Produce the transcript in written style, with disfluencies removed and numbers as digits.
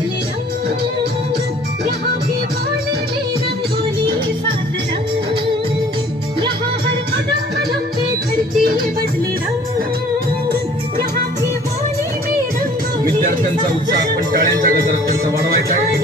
बदले रंग, यहाँ की बोली में रंगोली सात रंग, यहाँ हर कदम कदम पे धरती बदले रंग, यहाँ की बोली में रंगोली विद्यार्थ्यांचा उत्साह आपण टाळ्यांच्या गजरात त्यांचा वाढवायचा आहे.